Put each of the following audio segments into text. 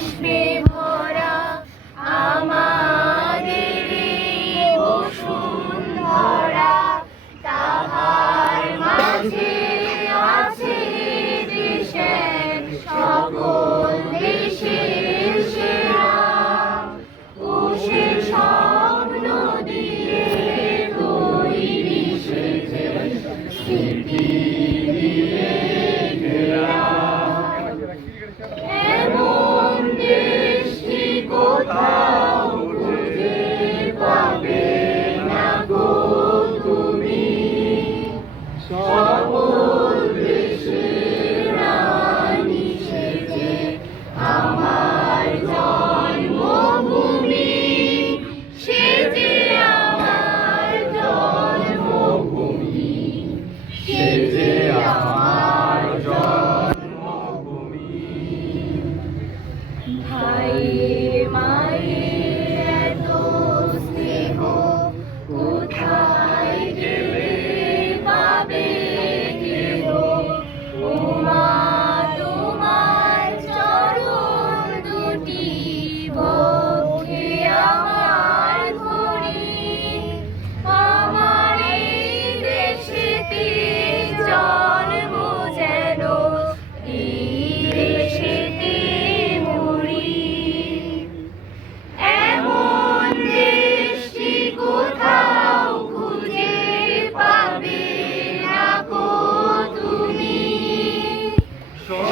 Me. Amen.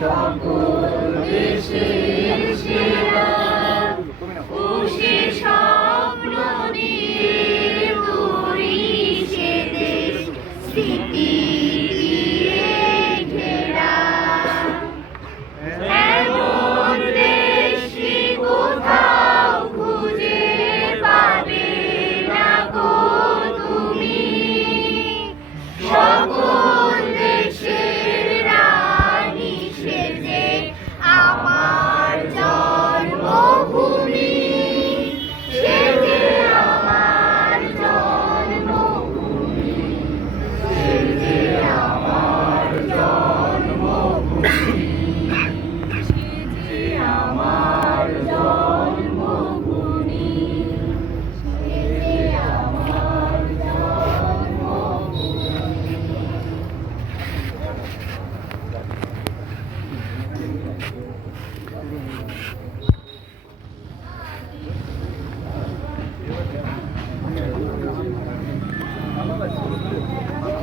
সকল দেশে সেবা পুষে স্বপ্ন নিয়ে তরি সে দেশ স্থিতি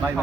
ভাই